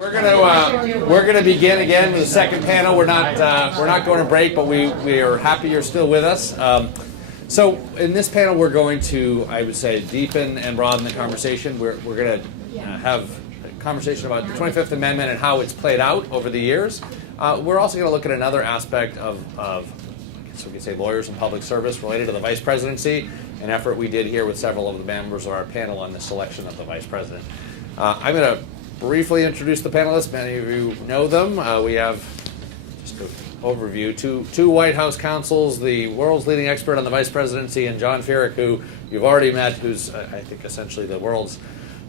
We're gonna begin again with the second panel. We're not going to break, but we are happy you're still with us. So in this panel, we're going to, I would say, deepen and broaden the conversation. We're going to have a conversation about the 25th Amendment and how it's played out over the years. We're also going to look at another aspect of so we can say lawyers and public service related to the vice presidency, an effort we did here with several of the members of our panel on the selection of the vice president. I'm going to briefly introduce the panelists. Many of you know them. We have, just an overview, two White House counsels, the world's leading expert on the vice presidency, and John Ferrick, who you've already met, who's, I think, essentially the world's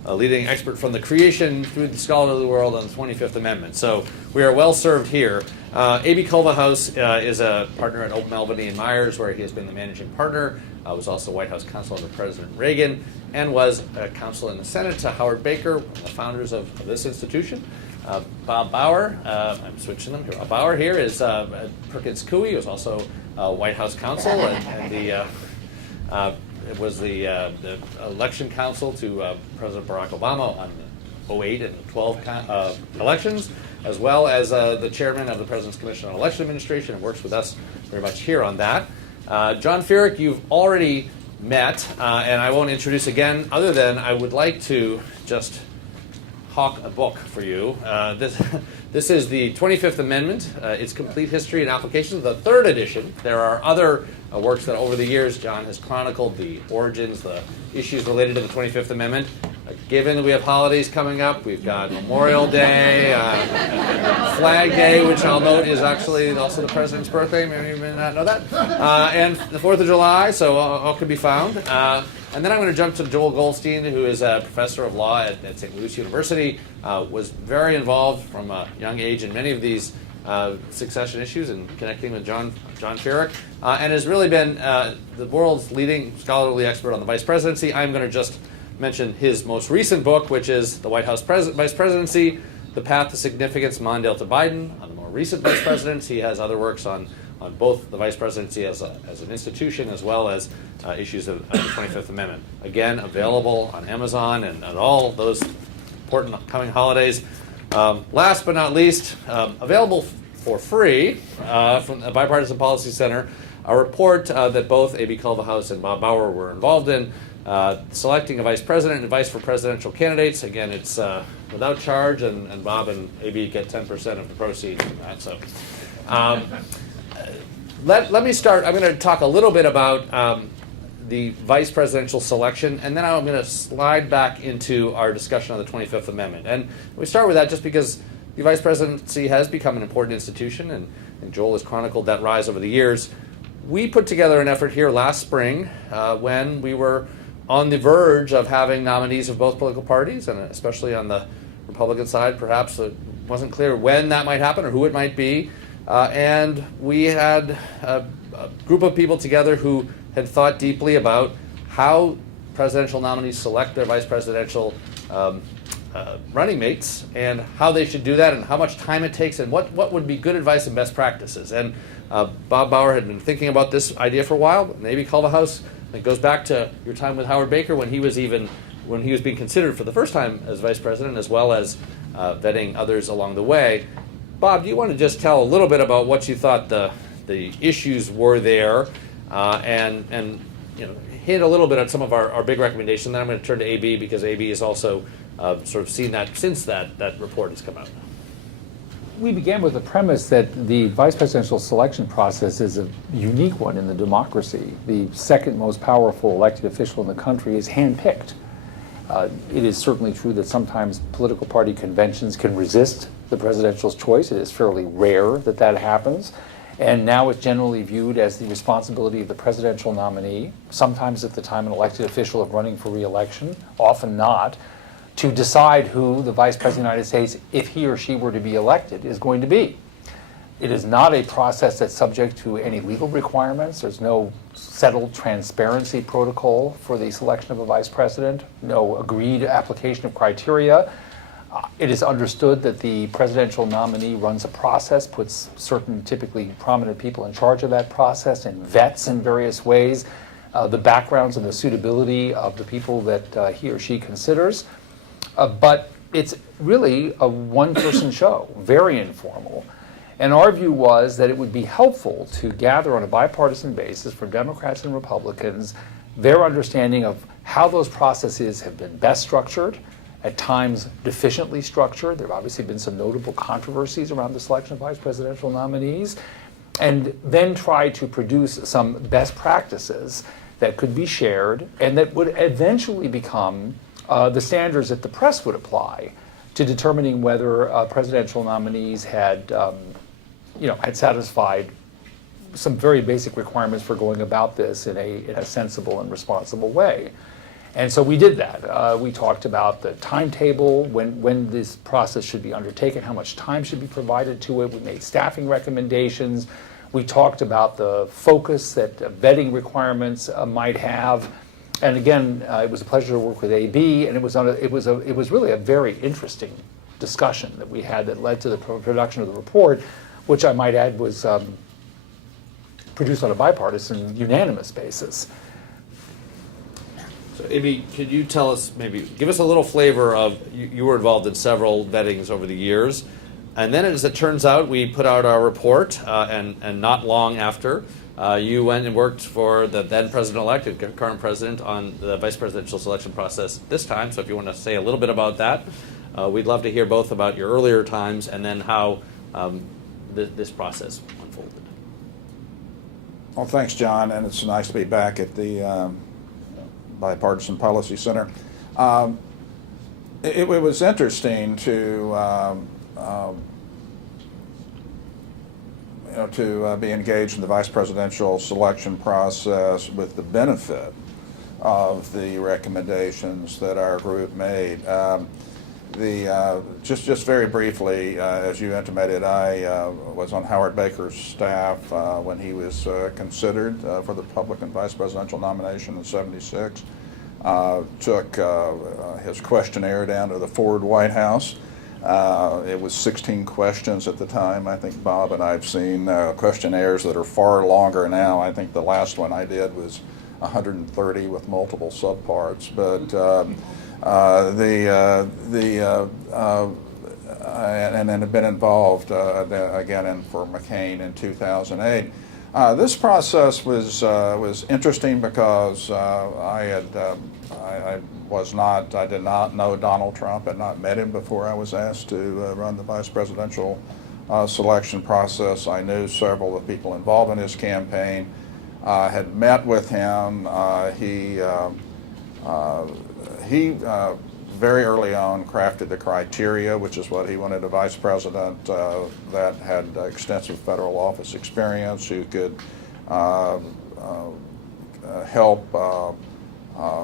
leading expert from the creation through the scholarly world on the 25th Amendment. So we are well served here. A.B. Culvahouse is a partner at Open Albany & Myers, where he has been the managing partner. Was also White House counsel under President Reagan, and was a counsel in the Senate to Howard Baker, one of the founders of this institution. Bob Bauer, I'm switching them here. Bauer here is Perkins Coie, who's also White House counsel, and was the election counsel to President Barack Obama on the 08 and 12 elections, as well as the chairman of the President's Commission on Election Administration, and works with us very much here on that. John Ferrick, you've already met, and I won't introduce again, other than I would like to just hawk a book for you. This is the 25th Amendment, its complete history and applications, the third edition. There are other works that over the years John has chronicled the origins, the issues related to the 25th Amendment. Given that we have holidays coming up, we've got Memorial Day, Flag Day, which I'll note is actually also the President's birthday, maybe you may not know that, and the 4th of July, so all can be found. And then I'm going to jump to Joel Goldstein, who is a professor of law at St. Louis University, was very involved from a young age in many of these succession issues and connecting with John Ferrick, and has really been the world's leading scholarly expert on the vice presidency. I'm going to just mention his most recent book, which is The White House Vice Presidency, The Path to Significance, Mondale to Biden. On the more recent vice presidents, he has other works on both the vice presidency as an institution, as well as issues of the 25th Amendment. Again, available on Amazon and all those important coming holidays. Last but not least, available for free from the Bipartisan Policy Center, a report that both A.B. Culvahouse and Bob Bauer were involved in, selecting a vice president and advice for presidential candidates. Again, it's without charge, and Bob and A.B. get 10% of the proceeds from that. So let me start. I'm going to talk a little bit about the vice presidential selection, and then I'm going to slide back into our discussion on the 25th Amendment. And we start with that just because the vice presidency has become an important institution, and Joel has chronicled that rise over the years. We put together an effort here last spring when we were on the verge of having nominees of both political parties, and especially on the Republican side, perhaps it wasn't clear when that might happen or who it might be. And we had a group of people together who had thought deeply about how presidential nominees select their vice presidential running mates, and how they should do that, and how much time it takes, and what would be good advice and best practices. And Bob Bauer had been thinking about this idea for a while. Maybe Culvahouse, it goes back to your time with Howard Baker when he was being considered for the first time as vice president, as well as vetting others along the way. Bob, do you want to just tell a little bit about what you thought the issues were there, and hit a little bit on some of our big recommendations? Then I'm going to turn to AB, because AB has also sort of seen that since that report has come out. We began with the premise that the vice presidential selection process is a unique one in the democracy. The second most powerful elected official in the country is handpicked. It is certainly true that sometimes political party conventions can resist the presidential's choice. It is fairly rare that happens. And now it's generally viewed as the responsibility of the presidential nominee, sometimes at the time an elected official of running for re-election, often not, to decide who the Vice President of the United States, if he or she were to be elected, is going to be. It is not a process that's subject to any legal requirements. There's no settled transparency protocol for the selection of a vice president, no agreed application of criteria. It is understood that the presidential nominee runs a process, puts certain typically prominent people in charge of that process, and vets in various ways the backgrounds and the suitability of the people that he or she considers. But it's really a one-person show, very informal. And our view was that it would be helpful to gather on a bipartisan basis from Democrats and Republicans their understanding of how those processes have been best structured, at times deficiently structured. There have obviously been some notable controversies around the selection of vice presidential nominees, and then try to produce some best practices that could be shared and that would eventually become the standards that the press would apply to determining whether presidential nominees had had satisfied some very basic requirements for going about this in a sensible and responsible way. And so we did that. We talked about the timetable, when this process should be undertaken, how much time should be provided to it. We made staffing recommendations. We talked about the focus that vetting requirements might have. And again, it was a pleasure to work with AB, and it was really a very interesting discussion that we had that led to the production of the report, which I might add was produced on a bipartisan, unanimous basis. So, Amy, could you tell us, maybe give us a little flavor of, you were involved in several vettings over the years, and then as it turns out, we put out our report, and not long after, you went and worked for the then president-elect, current president, on the vice presidential selection process this time. So if you want to say a little bit about that, we'd love to hear both about your earlier times and then how this process unfolded. Well, thanks, John, and it's nice to be back at the Bipartisan Policy Center. It was interesting to be engaged in the vice presidential selection process with the benefit of the recommendations that our group made. Just very briefly, as you intimated, I was on Howard Baker's staff when he was considered for the Republican vice presidential nomination in '76. Took his questionnaire down to the Ford White House. It was 16 questions at the time. I think Bob and I have seen questionnaires that are far longer now. I think the last one I did was 130 with multiple subparts. But and then have been involved again for McCain in 2008. This process was interesting because I did not know Donald Trump, had not met him before I was asked to run the vice presidential selection process. I knew several of the people involved in his campaign, had met with him. He very early on crafted the criteria, which is what he wanted, a vice president that had extensive federal office experience, who could help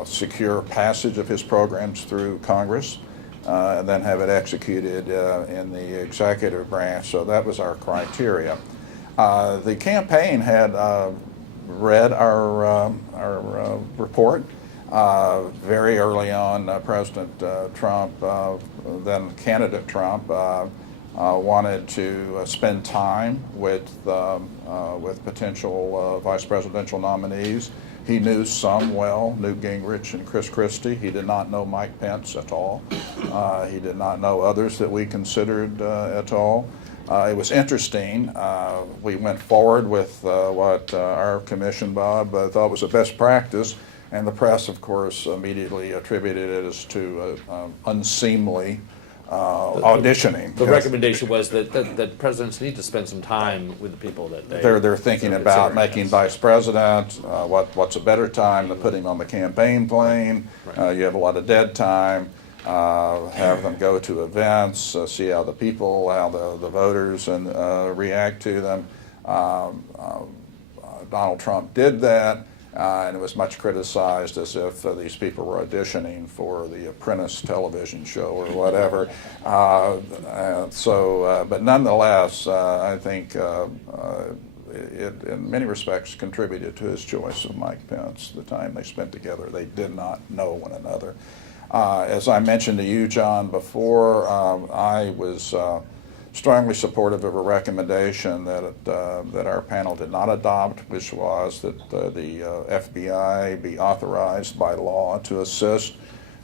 secure passage of his programs through Congress, and then have it executed in the executive branch. So that was our criteria. The campaign had read our report. Very early on, President Trump, then candidate Trump, wanted to spend time with potential vice presidential nominees. He knew some well, Newt Gingrich and Chris Christie. He did not know Mike Pence at all. He did not know others that we considered at all. It was interesting. We went forward with what our commission, Bob, thought was a best practice. And the press, of course, immediately attributed it as to unseemly auditioning. The recommendation was that presidents need to spend some time with the people that they're thinking about making vice president. What's a better time to put him on the campaign plane? Right. You have a lot of dead time. Have them go to events, see how the people, how the voters and react to them. Donald Trump did that. And it was much criticized as if these people were auditioning for the Apprentice television show or whatever. But nonetheless, I think it in many respects contributed to his choice of Mike Pence. The time they spent together, they did not know one another. As I mentioned to you, John, before, I was strongly supportive of a recommendation that our panel did not adopt, which was that the FBI be authorized by law to assist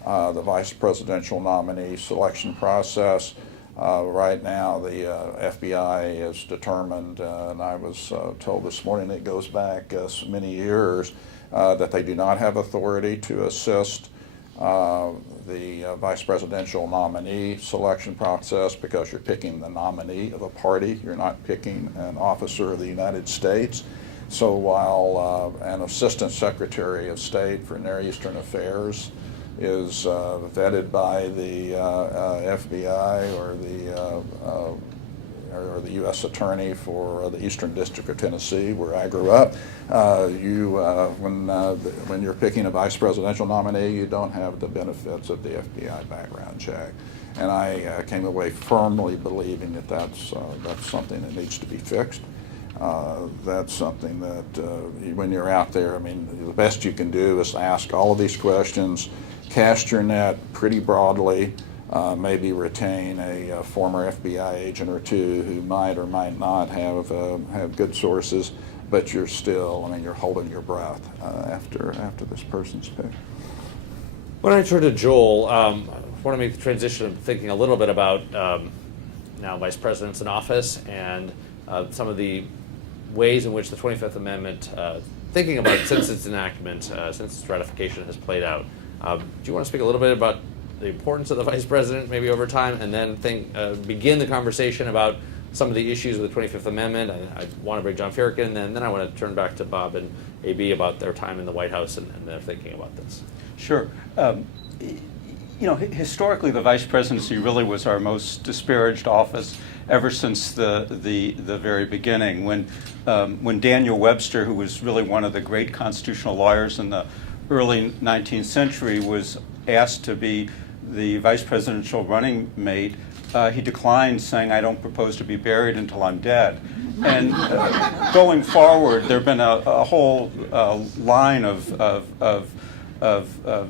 the vice presidential nominee selection process. Right now, the FBI is determined, and I was told this morning it goes back many years, that they do not have authority to assist the vice presidential nominee selection process because you're picking the nominee of a party. You're not picking an officer of the United States. So while an assistant secretary of state for Near Eastern Affairs is vetted by the FBI or the U.S. Attorney for the Eastern District of Tennessee, where I grew up, when you're picking a vice presidential nominee, you don't have the benefits of the FBI background check. And I came away firmly believing that that's something that needs to be fixed. That's something that when you're out there, I mean, the best you can do is ask all of these questions, cast your net pretty broadly, maybe retain a former FBI agent or two who might or might not have good sources, but you're still, I mean, you're holding your breath after this person's picked. When I turn to Joel, I want to make the transition of thinking a little bit about now vice presidents in office and some of the ways in which the 25th Amendment, thinking about since its enactment, since its ratification has played out. Do you want to speak a little bit about the importance of the vice president maybe over time, and then begin the conversation about some of the issues with the 25th Amendment? I want to bring John Ferrick in, and then I want to turn back to Bob and AB about their time in the White House and their thinking about this. Sure. You know, historically, the vice presidency really was our most disparaged office ever since the very beginning. When Daniel Webster, who was really one of the great constitutional lawyers in the early 19th century, was asked to be the vice presidential running mate, he declined, saying, "I don't propose to be buried until I'm dead." And going forward, there have been a whole line of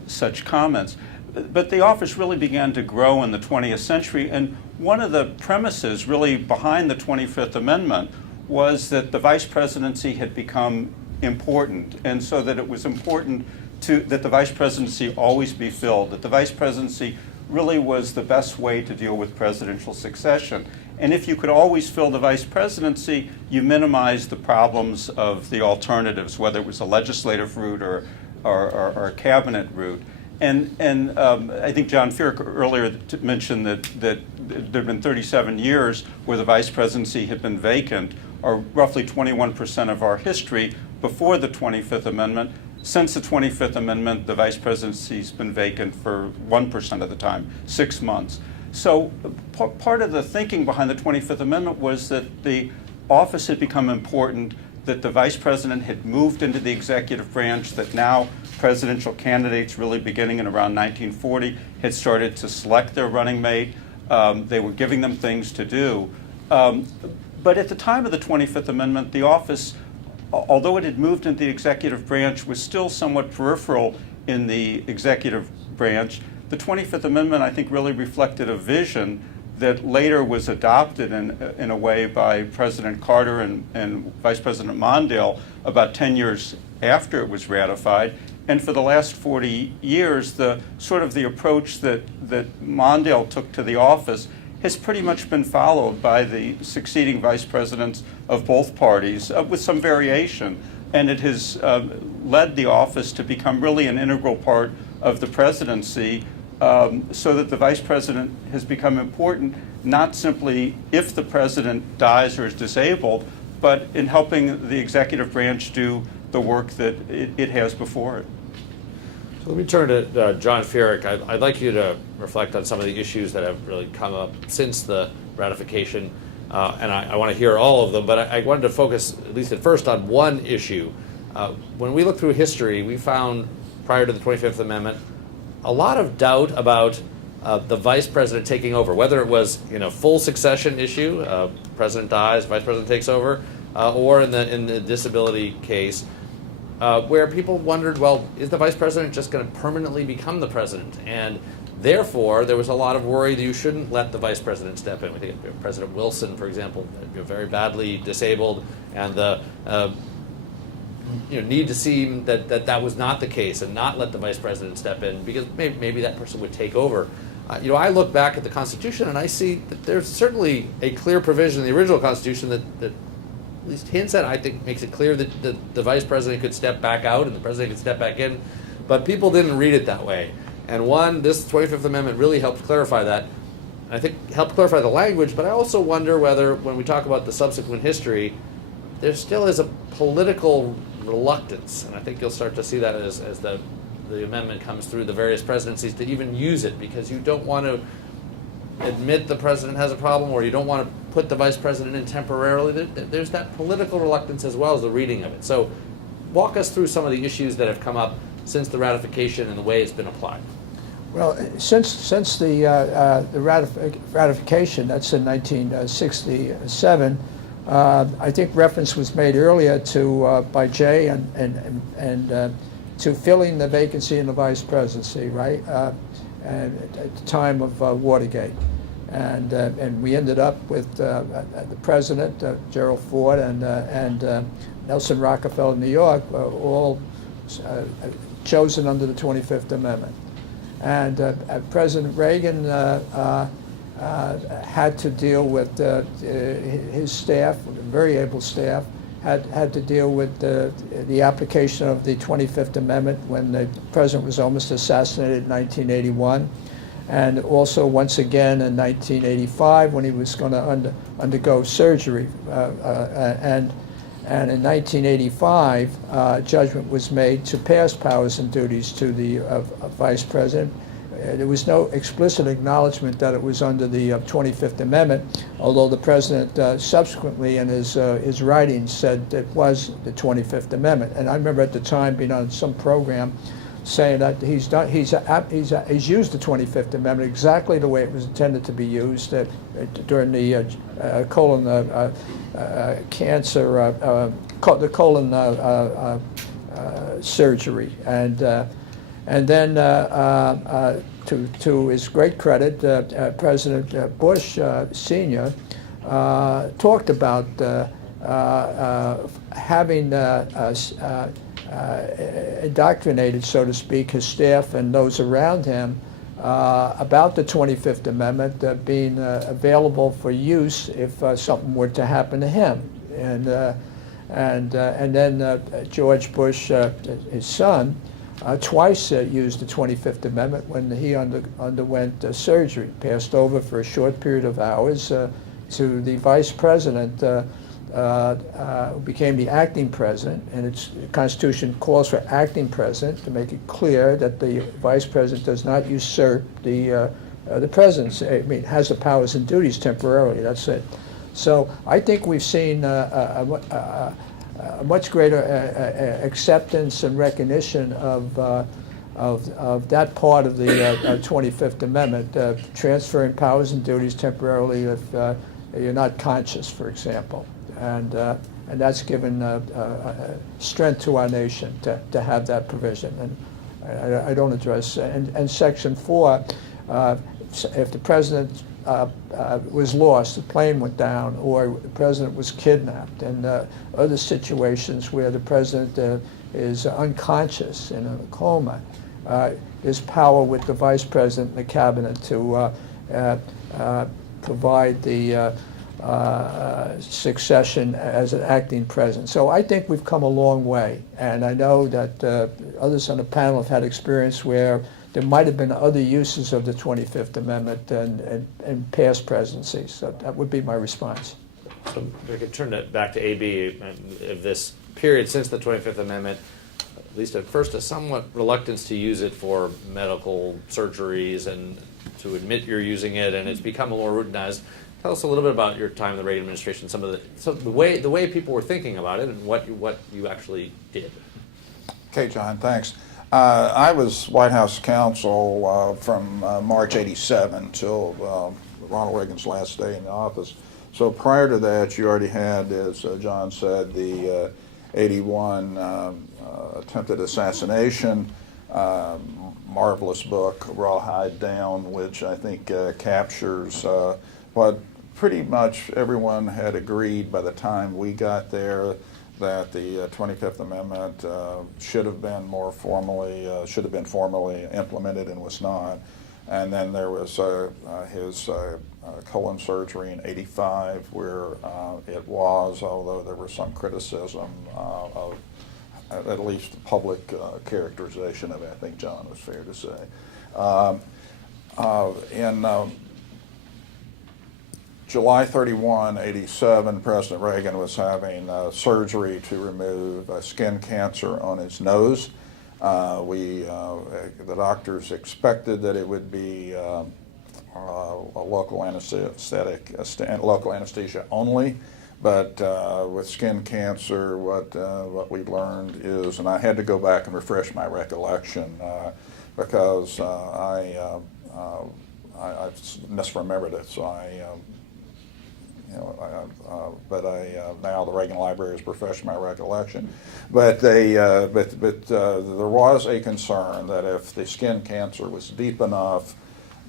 such comments. But the office really began to grow in the 20th century, and one of the premises really behind the 25th Amendment was that the vice presidency had become important, and so that it was important that the vice presidency always be filled, that the vice presidency really was the best way to deal with presidential succession. And if you could always fill the vice presidency, you minimize the problems of the alternatives, whether it was a legislative route or a cabinet route. And I think John Ferrick earlier mentioned that there have been 37 years where the vice presidency had been vacant, or roughly 21% of our history before the 25th Amendment. Since the 25th Amendment, the vice presidency's been vacant for 1% of the time, 6 months. So part of the thinking behind the 25th Amendment was that the office had become important, that the vice president had moved into the executive branch, that now presidential candidates, really beginning in around 1940, had started to select their running mate. They were giving them things to do. But at the time of the 25th Amendment, the office, although it had moved into the executive branch, was still somewhat peripheral in the executive branch. The 25th Amendment, I think, really reflected a vision that later was adopted in a way by President Carter and Vice President Mondale about 10 years after it was ratified. And for the last 40 years, the approach that Mondale took to the office has pretty much been followed by the succeeding vice presidents of both parties with some variation. And it has led the office to become really an integral part of the presidency, so that the vice president has become important, not simply if the president dies or is disabled, but in helping the executive branch do the work that it has before it. So let me turn to John Ferrick. I'd like you to reflect on some of the issues that have really come up since the ratification, and I want to hear all of them, but I wanted to focus, at least at first, on one issue. When we look through history, we found, prior to the 25th Amendment, a lot of doubt about the vice president taking over, whether it was full succession issue, president dies, vice president takes over, or in the disability case, where people wondered, well, is the vice president just going to permanently become the president? And therefore, there was a lot of worry that you shouldn't let the vice president step in. We think of President Wilson, for example, very badly disabled, and the need to see that was not the case and not let the vice president step in because maybe that person would take over. I look back at the Constitution and I see that there's certainly a clear provision in the original Constitution that at least hints at, I think, makes it clear that the vice president could step back out and the president could step back in, but people didn't read it that way. And this 25th Amendment really helped clarify that. I think helped clarify the language, but I also wonder whether, when we talk about the subsequent history, there still is a political reluctance, and I think you'll start to see that as the amendment comes through the various presidencies to even use it, because you don't want to admit the president has a problem, or you don't want to put the vice president in temporarily. There's that political reluctance as well as the reading of it. So walk us through some of the issues that have come up since the ratification and the way it's been applied. Well, since the ratification, that's in 1967, I think reference was made earlier to by Jay and to filling the vacancy in the vice presidency, right? And at the time of Watergate, and we ended up with the president, Gerald Ford, and Nelson Rockefeller, New York, all chosen under the 25th Amendment. And President Reagan had to deal with his staff, very able staff, had to deal with the application of the 25th Amendment when the president was almost assassinated in 1981, and also once again in 1985 when he was going to undergo surgery. And in 1985, judgment was made to pass powers and duties to the vice president. There was no explicit acknowledgement that it was under the 25th Amendment, although the president subsequently in his writings said it was the 25th Amendment. And I remember at the time being on some program saying that he's used the 25th Amendment exactly the way it was intended to be used during the colon cancer, the colon surgery, and then to his great credit, President Bush Sr. Talked about having indoctrinated, so to speak, his staff and those around him about the 25th Amendment being available for use if something were to happen to him. And then George Bush, his son, twice used the 25th Amendment when he underwent surgery, passed over for a short period of hours to the vice president, who became the acting president, and the Constitution calls for acting president to make it clear that the vice president does not usurp the presidency. I mean, has the powers and duties temporarily. That's it. So I think we've seen a much greater acceptance and recognition of that part of the 25th Amendment, transferring powers and duties temporarily if you're not conscious, for example. And that's given strength to our nation to have that provision. And I don't address, and Section 4, if the president was lost, the plane went down, or the president was kidnapped, and other situations where the president is unconscious in a coma, there's power with the vice president and the cabinet to provide the succession as an acting president. So I think we've come a long way, and I know that others on the panel have had experience where there might have been other uses of the 25th Amendment in past presidencies. So that would be my response. So we could turn it back to AB of this period since the 25th Amendment, at least at first, a somewhat reluctance to use it for medical surgeries and to admit you're using it, and it's become a more routinized. Tell us a little bit about your time in the Reagan administration, some of the way people were thinking about it, and what you actually did. Okay, John, thanks. I was White House counsel from March '87 till Ronald Reagan's last day in the office. So prior to that, you already had, as John said, the '81 attempted assassination. Marvelous book, Rawhide Down, which I think captures what pretty much everyone had agreed by the time we got there, that the 25th Amendment should have been formally implemented and was not. And then there was his colon surgery in '85 where it was, although there was some criticism of at least the public characterization of it, I think John was fair to say. In July 31, '87, President Reagan was having surgery to remove skin cancer on his nose. The doctors expected that it would be a local anesthesia only, but with skin cancer, what we learned is, and I had to go back and refresh my recollection because I misremembered it, so now the Reagan Library has refreshed my recollection. But there was a concern that if the skin cancer was deep enough,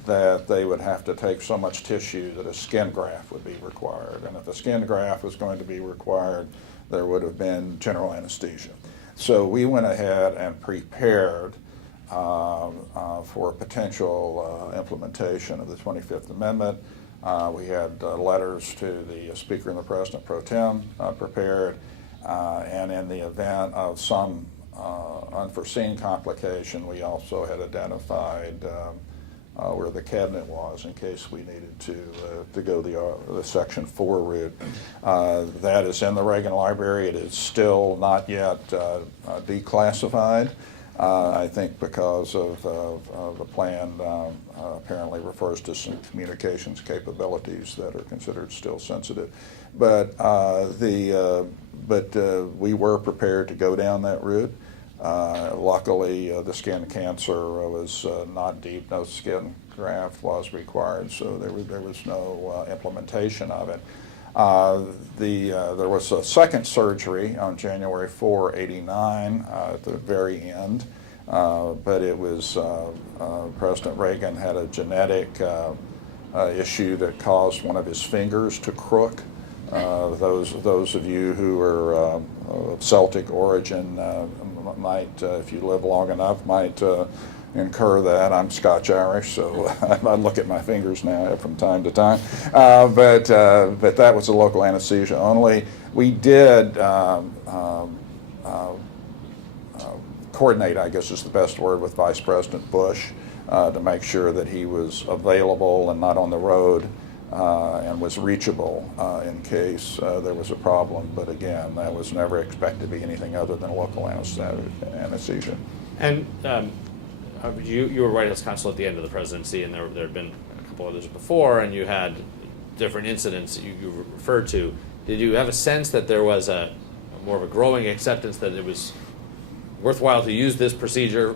that they would have to take so much tissue that a skin graft would be required. And if a skin graft was going to be required, there would have been general anesthesia. So we went ahead and prepared for potential implementation of the 25th Amendment. We had letters to the Speaker and the President pro tem prepared, and in the event of some unforeseen complication, we also had identified where the cabinet was in case we needed to go the Section 4 route. That is in the Reagan Library. It is still not yet declassified. I think because of the plan apparently refers to some communications capabilities that are considered still sensitive. But we were prepared to go down that route. Luckily, the skin cancer was not deep. No skin graft was required, so there was no implementation of it. There was a second surgery on January 4, '89 at the very end, but it was President Reagan had a genetic issue that caused one of his fingers to crook. Those of you who are of Celtic origin might, if you live long enough, might incur that. I'm Scotch-Irish, so I look at my fingers now from time to time. But that was a local anesthesia only. We did coordinate, I guess is the best word, with Vice President Bush to make sure that he was available and not on the road and was reachable in case there was a problem. But again, that was never expected to be anything other than local anesthesia. And you were White House counsel at the end of the presidency, and there had been a couple others before, and you had different incidents you referred to. Did you have a sense that there was more of a growing acceptance that it was worthwhile to use this procedure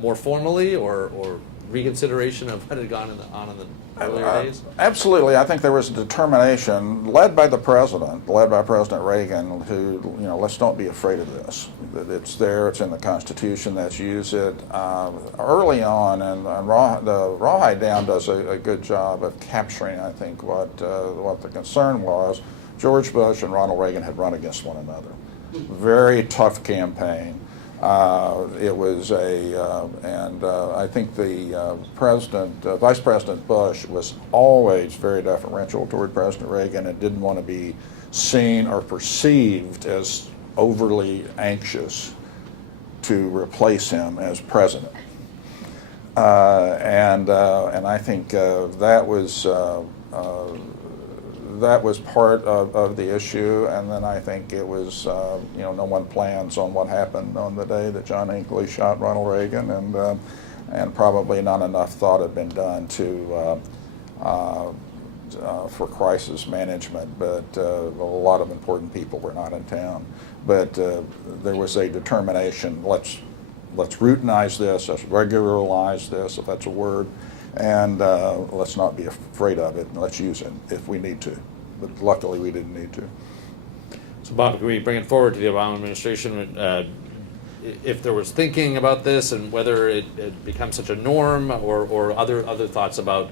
more formally, or reconsideration of what had gone on in the earlier days? Absolutely. I think there was a determination led by the president, led by President Reagan, who, let's don't be afraid of this. It's there, it's in the Constitution, let's use it. Early on, and the Rawhide Dam does a good job of capturing, I think, what the concern was. George Bush and Ronald Reagan had run against one another. Very tough campaign. It was and I think the Vice President Bush was always very deferential toward President Reagan and didn't want to be seen or perceived as overly anxious to replace him as president. And I think that was part of the issue, and then I think it was, no one plans on what happened on the day that John Hinckley shot Ronald Reagan, and probably not enough thought had been done for crisis management, but a lot of important people were not in town. But there was a determination, let's routinize this, let's regularize this, if that's a word, and let's not be afraid of it, and let's use it if we need to. But luckily, we didn't need to. So, Bob, can we bring it forward to the Obama administration? If there was thinking about this and whether it had become such a norm, or other thoughts about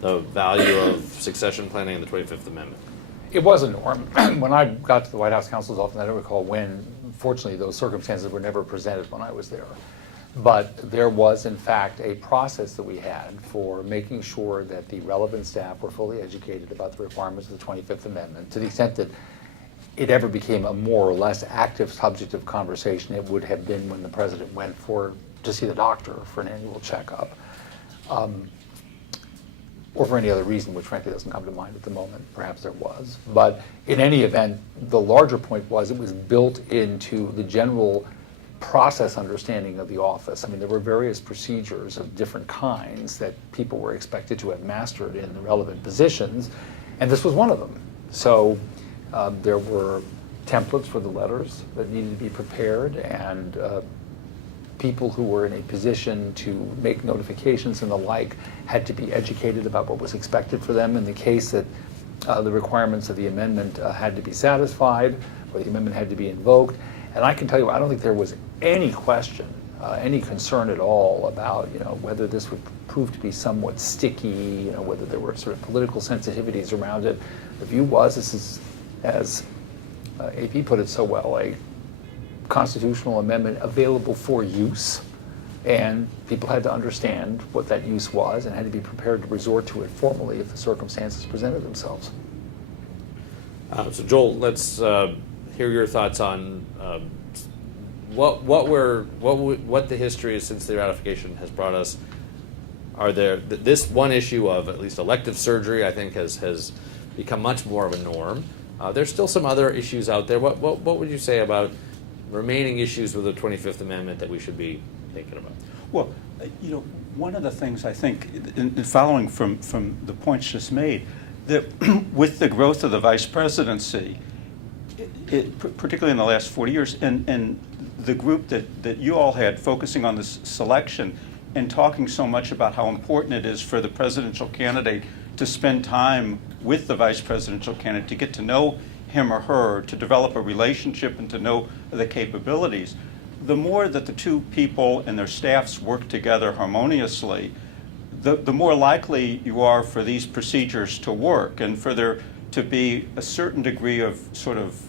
the value of succession planning in the 25th Amendment? It was a norm. When I got to the White House counsel's office, I don't recall when, fortunately, those circumstances were never presented when I was there. But there was, in fact, a process that we had for making sure that the relevant staff were fully educated about the requirements of the 25th Amendment, to the extent that it ever became a more or less active subject of conversation. It would have been when the president went to see the doctor for an annual checkup, or for any other reason, which frankly doesn't come to mind at the moment. Perhaps there was. But in any event, the larger point was it was built into the general process understanding of the office. I mean, there were various procedures of different kinds that people were expected to have mastered in the relevant positions, and this was one of them. So there were templates for the letters that needed to be prepared, and people who were in a position to make notifications and the like had to be educated about what was expected for them in the case that the requirements of the amendment had to be satisfied or the amendment had to be invoked. And I can tell you, I don't think there was any question, any concern at all about, whether this would prove to be somewhat sticky, whether there were sort of political sensitivities around it. The view was this is, as AP put it so well, a constitutional amendment available for use, and people had to understand what that use was and had to be prepared to resort to it formally if the circumstances presented themselves. So Joel, let's hear your thoughts on what the history is since the ratification has brought us. Are there this one issue of at least elective surgery? I think has become much more of a norm. There's still some other issues out there. What would you say about remaining issues with the 25th Amendment that we should be thinking about? Well, one of the things I think, in following from the points just made, that with the growth of the vice presidency, particularly in the last 40 years, and the group that you all had focusing on this selection and talking so much about how important it is for the presidential candidate to spend time with the vice presidential candidate, to get to know him or her, to develop a relationship and to know the capabilities. The more that the two people and their staffs work together harmoniously, the more likely you are for these procedures to work and for there to be a certain degree of sort of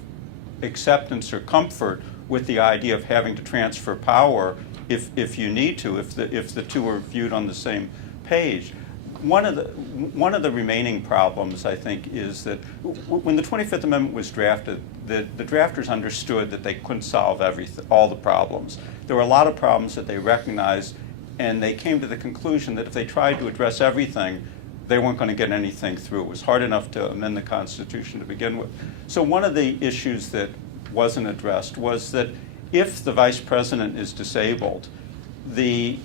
acceptance or comfort with the idea of having to transfer power if you need to, if the two are viewed on the same page. One of the remaining problems, I think, is that when the 25th Amendment was drafted, the drafters understood that they couldn't solve all the problems. There were a lot of problems that they recognized, and they came to the conclusion that if they tried to address everything, they weren't going to get anything through. It was hard enough to amend the Constitution to begin with. So one of the issues that wasn't addressed was that if the vice president is disabled, the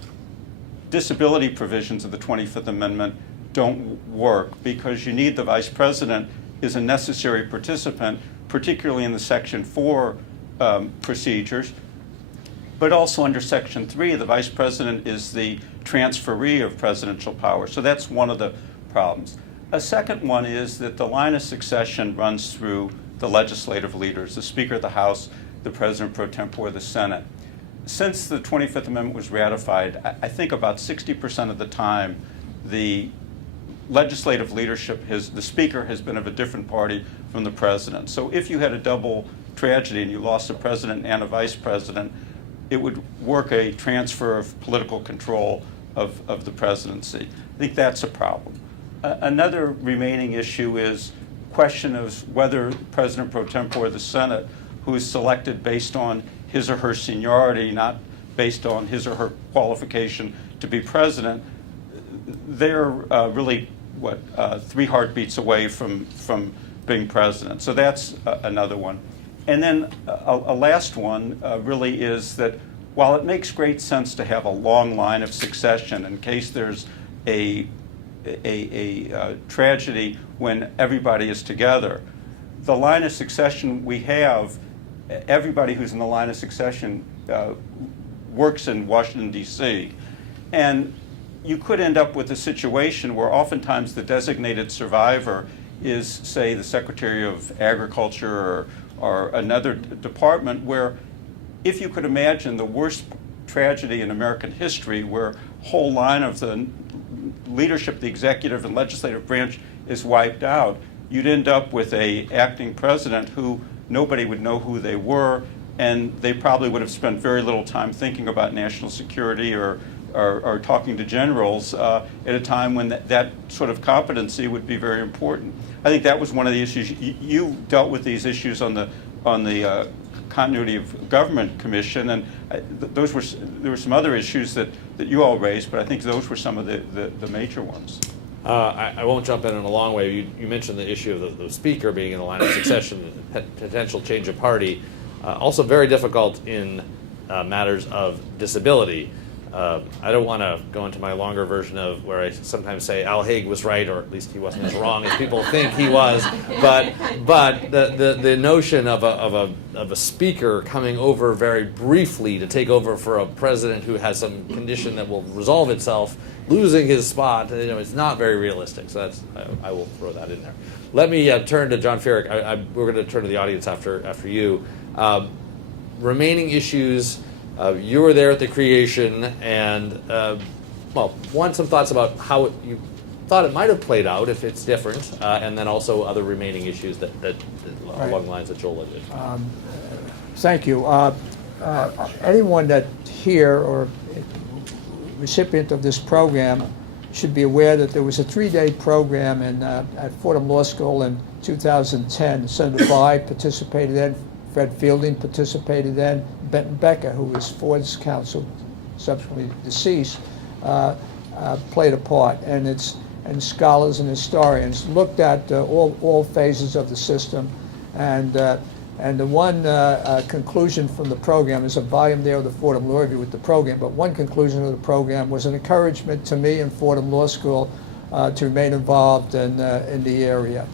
disability provisions of the 25th Amendment don't work because you need the vice president is a necessary participant, particularly in the Section 4 procedures, but also under Section 3, the vice president is the transferee of presidential power. So that's one of the problems. A second one is that the line of succession runs through the legislative leaders, the Speaker of the House, the President pro tempore, the Senate. Since the 25th Amendment was ratified, I think about 60% of the time, the legislative leadership, the Speaker has been of a different party from the President. So if you had a double tragedy and you lost a President and a Vice President, it would work a transfer of political control of the presidency. I think that's a problem. Another remaining issue is question of whether President pro tempore, the Senate, who is selected based on his or her seniority, not based on his or her qualification to be president, they're really, 3 heartbeats away from being president. So that's another one. And then a last one really is that while it makes great sense to have a long line of succession in case there's a tragedy when everybody is together, the line of succession we have, everybody who's in the line of succession works in Washington, D.C. And you could end up with a situation where oftentimes the designated survivor is, say, the Secretary of Agriculture or another department where, if you could imagine the worst tragedy in American history where a whole line of the leadership, the executive and legislative branch is wiped out, you'd end up with a acting president who nobody would know who they were, and they probably would have spent very little time thinking about national security or talking to generals at a time when that sort of competency would be very important. I think that was one of the issues. You dealt with these issues on the Continuity of Government Commission, and there were some other issues that you all raised, but I think those were some of the major ones. I won't jump in a long way. You mentioned the issue of the speaker being in the line of succession, potential change of party. Also very difficult in matters of disability. I don't want to go into my longer version of where I sometimes say Al Haig was right, or at least he wasn't as wrong as people think he was. But the notion of a speaker coming over very briefly to take over for a president who has some condition that will resolve itself, losing his spot, it's not very realistic. So I will throw that in there. Let me turn to John Ferrick. We're going to turn to the audience after you. Remaining issues. You were there at the creation, and some thoughts about how you thought it might have played out if it's different, and then also other remaining issues that along the lines that Joel did. Thank you. Anyone that here or recipient of this program should be aware that there was a 3-day program at Fordham Law School in 2010. Senator Bauer participated in. Fred Fielding participated then. Benton Becker, who was Ford's counsel, subsequently deceased, played a part. And scholars and historians looked at all phases of the system. And the one conclusion from the program is a volume there of the Fordham Law Review with the program. But one conclusion of the program was an encouragement to me and Fordham Law School to remain involved in the area.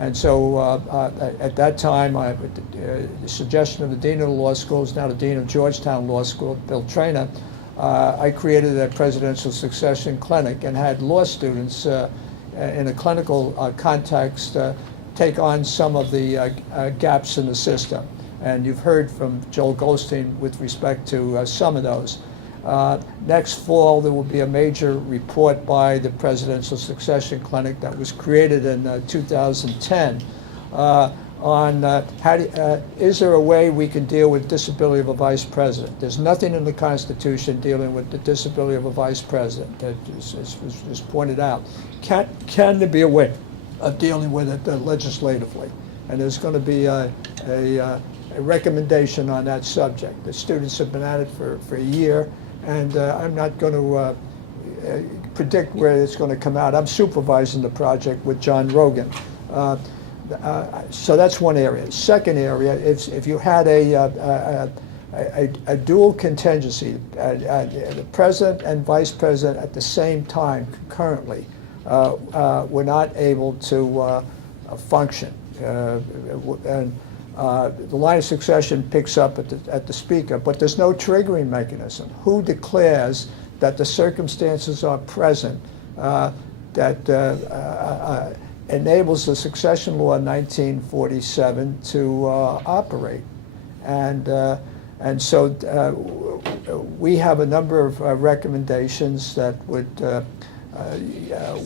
And so at that time, the suggestion of the Dean of the Law School, who's now the Dean of Georgetown Law School, Bill Traynor, I created a presidential succession clinic and had law students in a clinical context take on some of the gaps in the system. And you've heard from Joel Goldstein with respect to some of those. Next fall, there will be a major report by the Presidential Succession Clinic that was created in 2010 on is there a way we can deal with disability of a vice president? There's nothing in the Constitution dealing with the disability of a vice president that is pointed out. Can there be a way of dealing with it legislatively? And there's going to be a recommendation on that subject. The students have been at it for a year. And I'm not going to predict where it's going to come out. I'm supervising the project with John Rogan. So that's one area. Second area, if you had a dual contingency, the president and vice president at the same time concurrently were not able to function. And the line of succession picks up at the speaker, but there's no triggering mechanism. Who declares that the circumstances are present that enables the succession law in 1947 to operate? And so we have a number of recommendations that would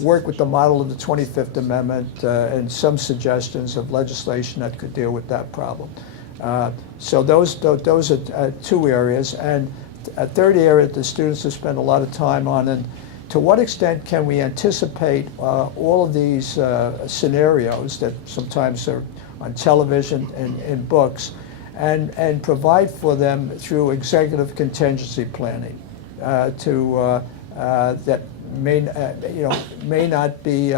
work with the model of the 25th Amendment and some suggestions of legislation that could deal with that problem. So those are two areas. And a third area that the students have spent a lot of time on, and to what extent can we anticipate all of these scenarios that sometimes are on television and in books, and provide for them through executive contingency planning that may not be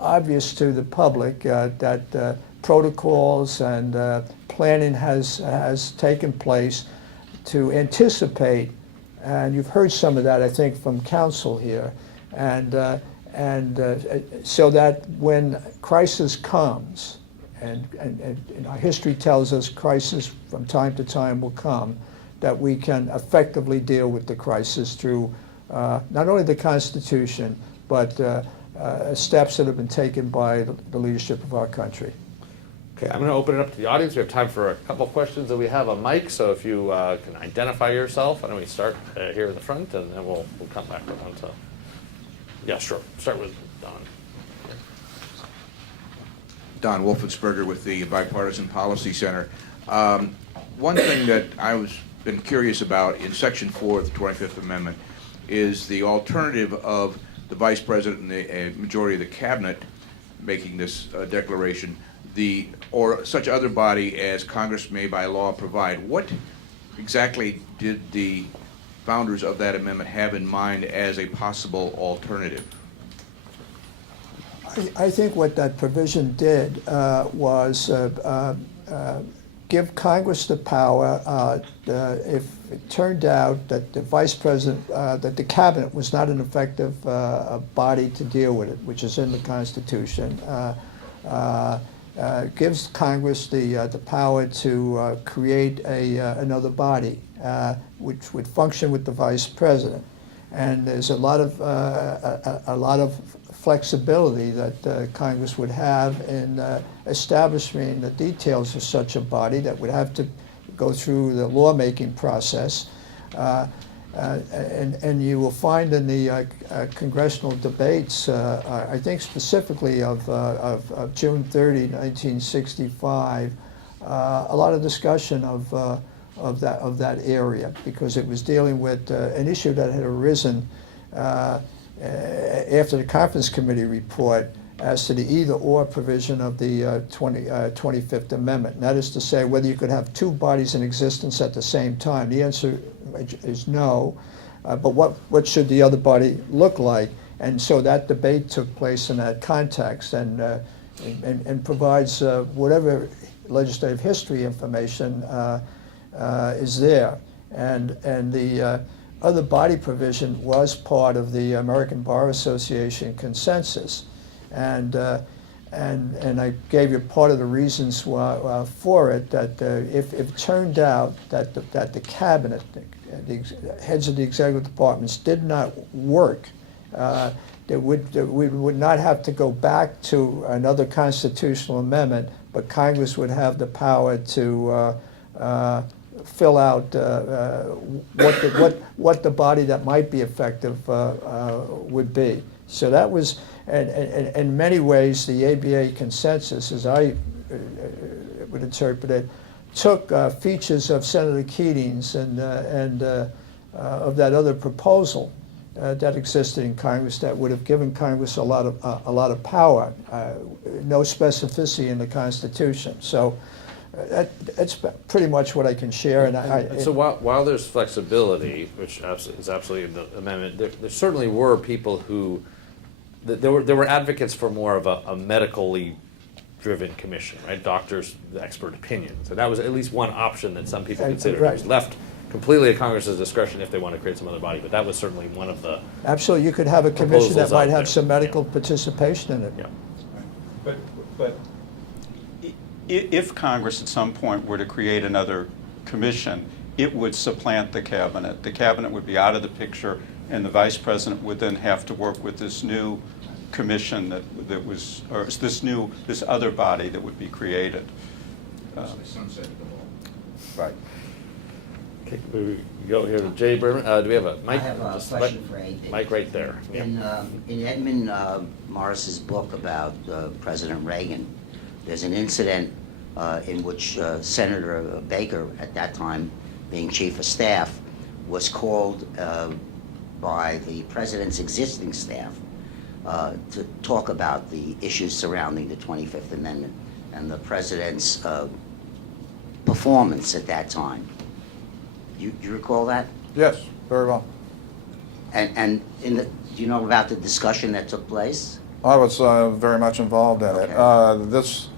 obvious to the public that protocols and planning has taken place to anticipate, and you've heard some of that, I think, from counsel here, and so that when crisis comes, and our history tells us crisis from time to time will come, that we can effectively deal with the crisis through not only the Constitution, but steps that have been taken by the leadership of our country. Okay, I'm going to open it up to the audience. We have time for a couple of questions, and we have a mic, so if you can identify yourself. Why don't we start here in the front, and then we'll come back around to... Yeah, sure. Start with Don. Don Wolfensberger with the Bipartisan Policy Center. One thing that I was been curious about in Section 4 of the 25th Amendment is the alternative of the Vice President and the majority of the Cabinet making this declaration, or such other body as Congress may by law provide. What exactly did the founders of that amendment have in mind as a possible alternative? I think what that provision did was give Congress the power, if it turned out that the Vice President, that the Cabinet was not an effective body to deal with it, which is in the Constitution, gives Congress the power to create another body, which would function with the Vice President. And there's a lot of flexibility that Congress would have in establishing the details of such a body that would have to go through the lawmaking process. And you will find in the congressional debates, I think specifically of June 30, 1965, a lot of discussion of that area, because it was dealing with an issue that had arisen after the Conference Committee report as to the either-or provision of the 25th Amendment. And that is to say, whether you could have two bodies in existence at the same time. The answer is no, but what should the other body look like? And so that debate took place in that context, and provides whatever legislative history information is there. And the other body provision was part of the American Bar Association consensus, and I gave you part of the reasons for it. That if it turned out that the Cabinet, the heads of the executive departments, did not work, we would not have to go back to another constitutional amendment, but Congress would have the power to fill out what the body that might be effective would be. So that was, and in many ways, the ABA consensus, as I would interpret it, took features of Senator Keating's and of that other proposal that existed in Congress that would have given Congress a lot of power, no specificity in the Constitution. So that's pretty much what I can share. And so while there's flexibility, which is absolutely in the amendment, there certainly were people who, there were advocates for more of a medically driven commission, right? Doctors, the expert opinion. So that was at least one option that some people considered. Right. It was left completely at Congress's discretion if they want to create some other body, but that was certainly one of the absolutely, you could have a commission that proposals might out have there. some medical participation in it. Yeah. But if Congress at some point were to create another commission, it would supplant the Cabinet. The Cabinet would be out of the picture, and the Vice President would then have to work with this new commission that was, or this other body that would be created. Right. Okay, we go here to Jay Berman. Do we have a mic? I have a Just question for AD. Mic right there. Yeah. In Edmund Morris's book about President Reagan, there's an incident in which Senator Baker, at that time being Chief of Staff, was called by the President's existing staff to talk about the issues surrounding the 25th Amendment and the President's performance at that time. You recall that? Yes, very well. And do you know about the discussion that took place? I was very much involved in it. Okay.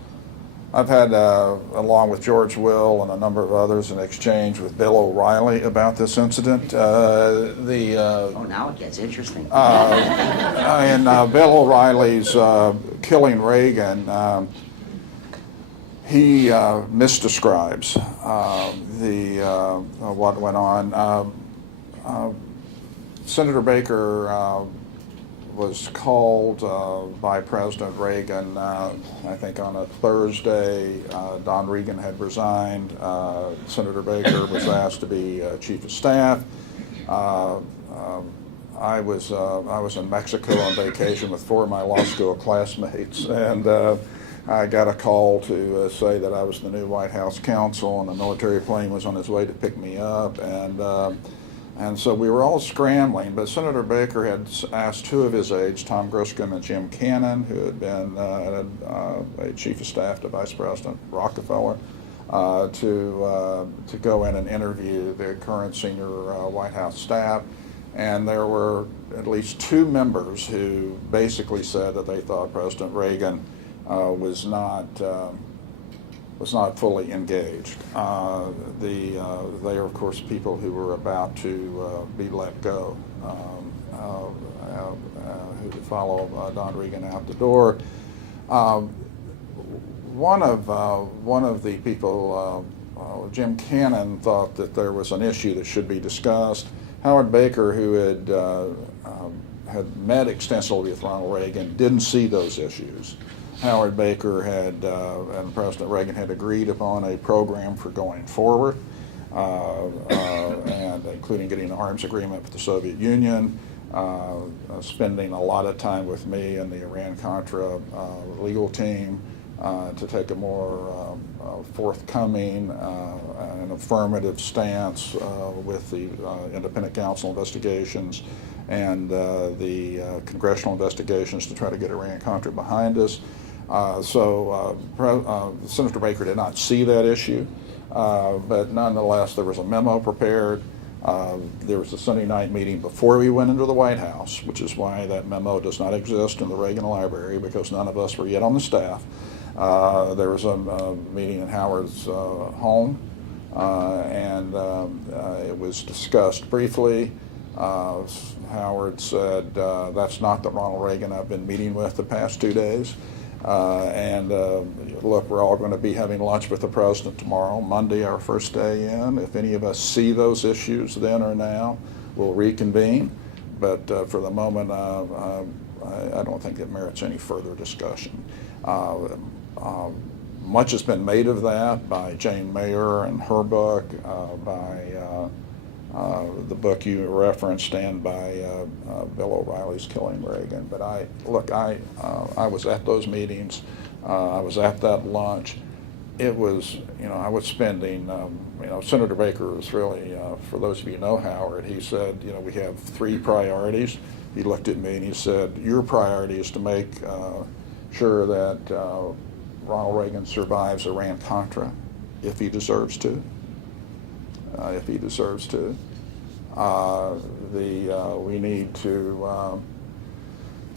I've had, along with George Will and a number of others, an exchange with Bill O'Reilly about this incident. Oh, now it gets interesting. In Bill O'Reilly's killing Reagan, he misdescribes what went on. Senator Baker was called by President Reagan, I think on a Thursday. Don Regan had resigned. Senator Baker was asked to be Chief of Staff. I was in Mexico on vacation with 4 of my law school classmates, and I got a call to say that I was the new White House counsel, and a military plane was on its way to pick me up, and so we were all scrambling. But Senator Baker had asked two of his aides, Tom Griscom and Jim Cannon, who had been a chief of staff to Vice President Rockefeller, to go in and interview the current senior White House staff. And there were at least two members who basically said that they thought President Reagan was not fully engaged. They are, of course, people who were about to be let go, who would follow Don Regan out the door. One of the people, Jim Cannon, thought that there was an issue that should be discussed. Howard Baker, who had met extensively with Ronald Reagan, didn't see those issues. Howard Baker and President Reagan had agreed upon a program for going forward, and including getting an arms agreement with the Soviet Union, spending a lot of time with me and the Iran-Contra legal team to take a more forthcoming and affirmative stance with the independent counsel investigations and the congressional investigations to try to get Iran-Contra behind us. Senator Baker did not see that issue, but nonetheless there was a memo prepared. There was a Sunday night meeting before we went into the White House, which is why that memo does not exist in the Reagan Library, because none of us were yet on the staff. There was a meeting in Howard's home, and it was discussed briefly. Howard said, that's not the Ronald Reagan I've been meeting with the past 2 days. Look, we're all going to be having lunch with the president tomorrow, Monday, our first day in. If any of us see those issues then or now, we'll reconvene. But for the moment, I don't think it merits any further discussion. Much has been made of that by Jane Mayer and her book, by the book you referenced, and by Bill O'Reilly's Killing Reagan. But I was at those meetings. I was at that lunch. It was, I was spending, Senator Baker was really, for those of you who know Howard, he said, we have 3 priorities. He looked at me and he said, your priority is to make sure that Ronald Reagan survives Iran-Contra, if he deserves to. We need to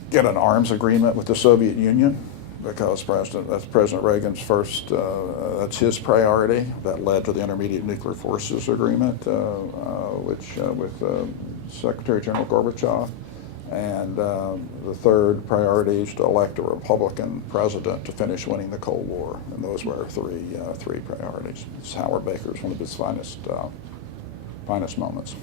get an arms agreement with the Soviet Union, because that's President Reagan's that's his priority. That led to the Intermediate Nuclear Forces Agreement, which with Secretary General Gorbachev. And the third priority is to elect a Republican president to finish winning the Cold War. And those were our three priorities. Howard Baker is one of his finest moments.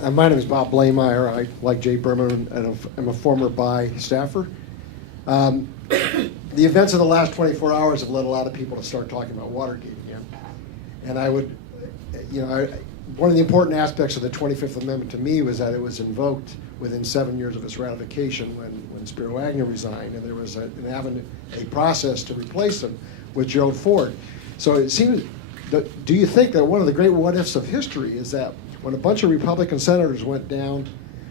My name is Bob Blameyer. I, like Jay Berman, am a former BI staffer. The events of the last 24 hours have led a lot of people to start talking about Watergate again. And I would, one of the important aspects of the 25th Amendment to me was that it was invoked within 7 years of its ratification when Spiro Agnew resigned, and there was a process to replace him with Gerald Ford. So it seems, do you think that one of the great what-ifs of history is that when a bunch of Republican senators went down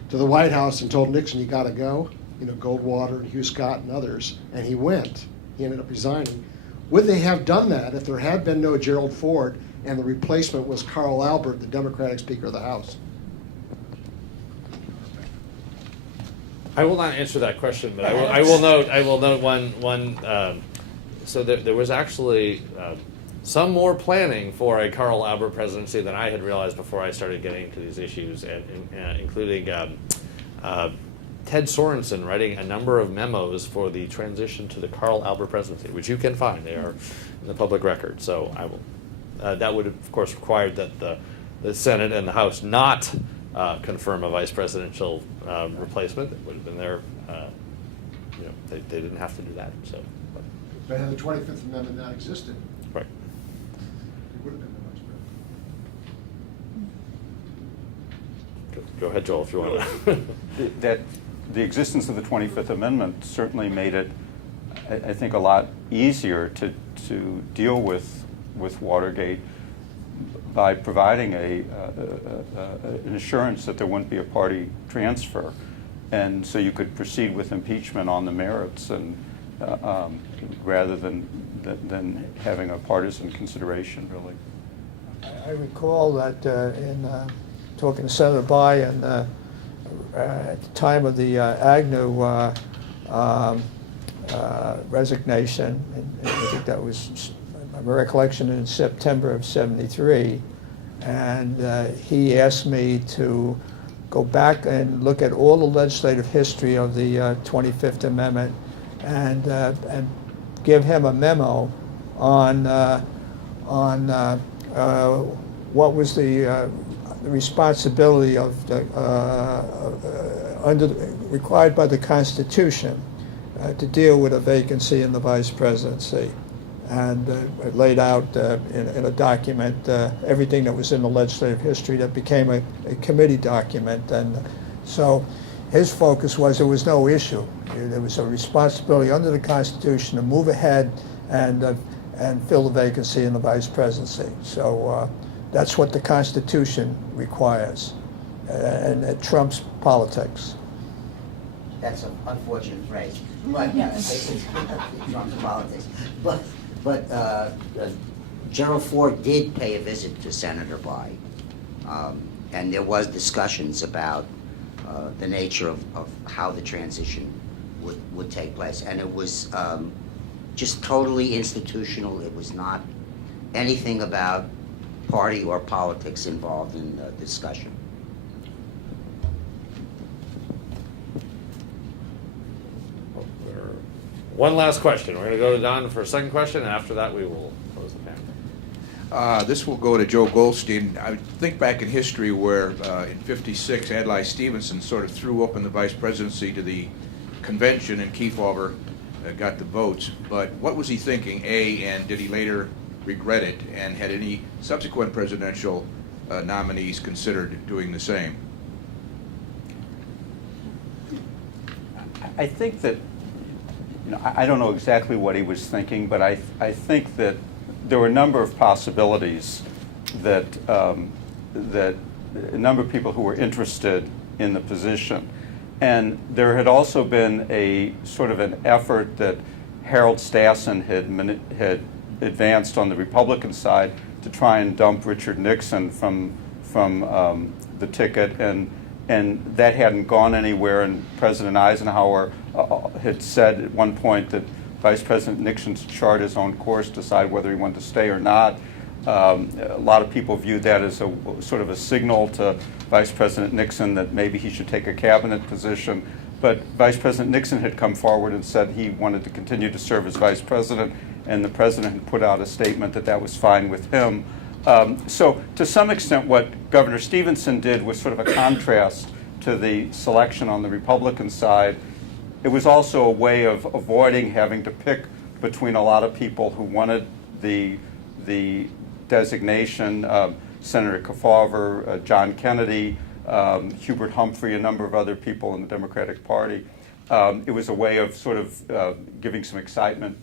to the White House and told Nixon, you got to go, Goldwater and Hugh Scott and others, and he went, he ended up resigning, would they have done that if there had been no Gerald Ford and the replacement was Carl Albert, the Democratic Speaker of the House? I will not answer that question, but I will note one. So there was actually some more planning for a Carl Albert presidency than I had realized before I started getting into these issues, and including Ted Sorensen writing a number of memos for the transition to the Carl Albert presidency, which you can find. They are in the public record. So I will. That would have, of course, required that the Senate and the House not confirm a vice presidential replacement. It would have been their, they didn't have to do that. So, But had the 25th Amendment not existed, right. it would have been the vice Go ahead, Joel, if you want to. That the existence of the 25th Amendment certainly made it, I think, a lot easier to deal with Watergate by providing an assurance that there wouldn't be a party transfer, and so you could proceed with impeachment on the merits, and rather than having a partisan consideration, really. I recall that in talking to Senator Bauer at the time of the Agnew resignation, and I think that was my recollection in September of '73, and he asked me to go back and look at all the legislative history of the 25th Amendment and give him a memo on what was the responsibility of required by the Constitution to deal with a vacancy in the vice presidency, and it laid out in a document everything that was in the legislative history that became a committee document. And so his focus was there was no issue. There was a responsibility under the Constitution to move ahead and fill the vacancy in the vice presidency. So that's what the Constitution requires, and it trumps politics. That's an unfortunate phrase, but trumps politics. But General Ford did pay a visit to Senator Bauer, and there was discussions about the nature of how the transition would take place, and it was just totally institutional. It was not anything about party or politics involved in the discussion. One last question. We're going to go to Don for a second question, and after that we will close the panel. This will go to Joe Goldstein. I think back in history where in '56 Adlai Stevenson sort of threw open the vice presidency to the convention and Kefauver got the votes. But what was he thinking, A, and did he later regret it, and had any subsequent presidential nominees considered doing the same? I think that, I don't know exactly what he was thinking, but I think that there were a number of possibilities that that a number of people who were interested in the position. And there had also been a sort of an effort that Harold Stassen had advanced on the Republican side to try and dump Richard Nixon from the ticket, and that hadn't gone anywhere. And President Eisenhower had said at one point that Vice President Nixon should chart his own course, decide whether he wanted to stay or not. A lot of people viewed that as a sort of a signal to Vice President Nixon that maybe he should take a cabinet position. But Vice President Nixon had come forward and said he wanted to continue to serve as vice president, and the president had put out a statement that that was fine with him. So to some extent what Governor Stevenson did was sort of a contrast to the selection on the Republican side. It was also a way of avoiding having to pick between a lot of people who wanted the designation, Senator Kefauver, John Kennedy, Hubert Humphrey, a number of other people in the Democratic Party. It was a way of sort of giving some excitement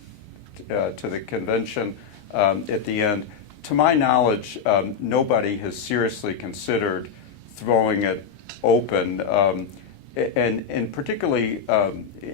to the convention at the end. To my knowledge, nobody has seriously considered throwing it open, and particularly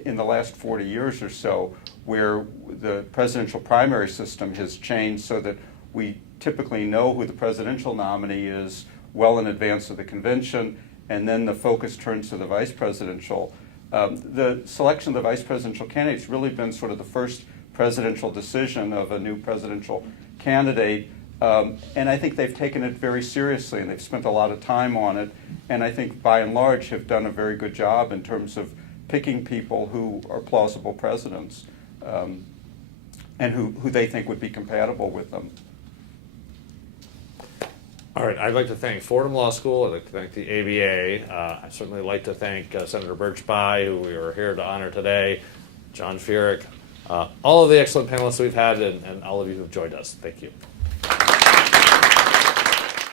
in the last 40 years or so, where the presidential primary system has changed so that we typically know who the presidential nominee is well in advance of the convention, and then the focus turns to the vice presidential. The selection of the vice presidential candidate's really been sort of the first presidential decision of a new presidential candidate, and I think they've taken it very seriously, and they've spent a lot of time on it, and I think by and large have done a very good job in terms of picking people who are plausible presidents, and who they think would be compatible with them. All right, I'd like to thank Fordham Law School. I'd like to thank the ABA. I'd certainly like to thank Senator Birch Bayh, who we were here to honor today, John Ferrick, all of the excellent panelists we've had, and all of you who have joined us. Thank you.